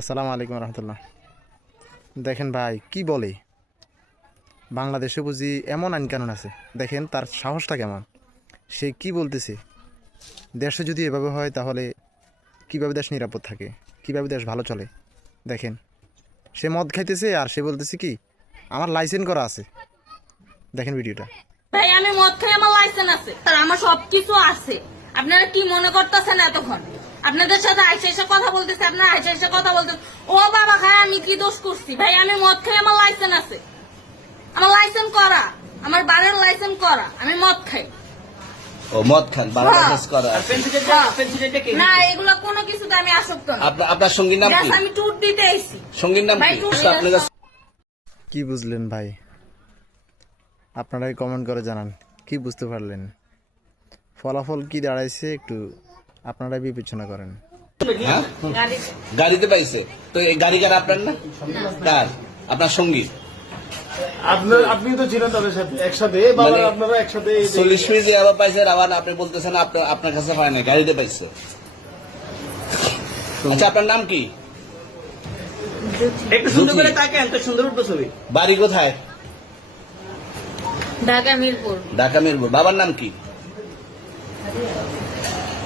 আসসালামু আলাইকুম রহমতুল্লাহ। দেখেন ভাই, কি বলে? বাংলাদেশে বুঝি এমন আইন কানুন আছে। দেখেন তার সাহসটা কেমন। সে কি বলতেছে? দেশে যদি এভাবে হয় তাহলে কীভাবে দেশ নিরাপদ থাকে? কীভাবে দেশ ভালো চলে? দেখেন, সে মদ খাইতেছে আর সে বলতেছে কি, আমার লাইসেন্স করা আছে। দেখেন ভিডিওটা। ভাই, আমি মদ খাই, আমার লাইসেন্স আছে। আর আমার সবকিছু আছে। আপনারা কি মনে করতেছেন এতক্ষণ? আপনাদের সাথে আইসা এসে কথা বলতেছে আপনারা আইসা এসে কথা বলতেছেন ও বাবা খায় আমি কি দোষ করছি? ভাই আমি মদ খাই আমার লাইসেন্স আছে। আমার লাইসেন্স করা। আমার বাড়ির লাইসেন্স করা। আমি মদ খাই। ও মদ খান বারো হ্যাঁ। করা না এগুলো কোনো কিছুতে আমি আসক্ত না। আপনার সঙ্গীর নাম কি? আমি ট্যুর দিতে আইছি সঙ্গীর নাম কি? আপনার কাছে কি বুঝলেন ভাই? আপনারাই কমেন্ট করে জানান। কি বুঝতে পারলেন? ফলাফল কি দাঁড়াইছে একটু আপনারাই বিবেচনা করেন। হ্যাঁ? গাড়িতে গাড়িতে পাইছে। তো এই গাড়ি কার আপনার না? কার? আপনার সঙ্গী? আপনার আপনি তো ছিলেন তাদের সাথে। একসাথে মানে আপনারা একসাথে চল্লিশ মিনিট আবার পাইছে আবার আপনি বলতেছেন আপনার আপনার কাছে পায় না গাড়িতে পাইছে। আচ্ছা আপনার নাম কি? একটু সুন্দর করে জ্যোতি। তাকেন তো সুন্দর উঠবো ছবি। বাড়ি কোথায়? ঢাকা মিরপুর। ঢাকা মিরপুর। বাবার নাম কি?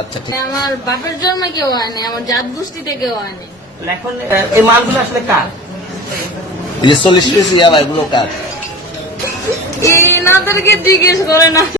আচ্ছা ঠিক। আমার বাপের জন্মে কেউ আনে আমার জাত গোষ্ঠী কেউ আনে। এখন এই মালগুলো আসলে কার? এই যে চল্লিশ পিস ইয়াবা এগুলো কার? এনাদেরকে জিজ্ঞেস করে না।